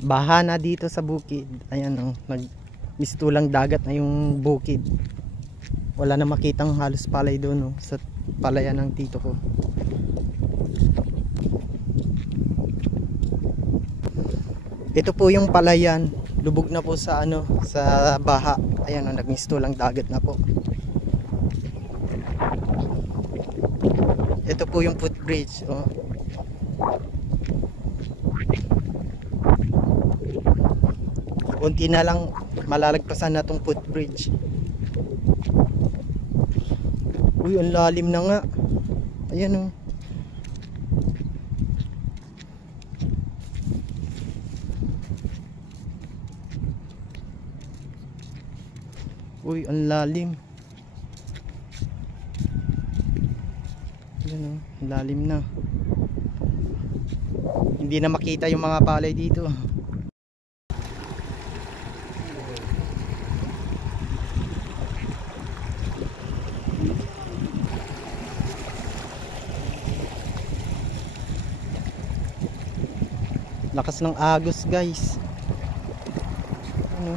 Baha na dito sa bukid. Ayan oh, nagmistulang dagat na yung bukid. Wala na makitang halos palay doon oh, sa palayan ng tito ko. Ito po yung palayan. Lubog na po sa ano, sa baha. Ayan oh, nagmistulang dagat na po. Ito po yung footbridge oh. Unti na lang malalagpasan na tong footbridge. Uy, ang lalim na nga. Ayan oh. Uy, ang lalim. Ayan oh, ang lalim na. Hindi na makita yung mga palay dito. Lakas ng agos guys. Ano?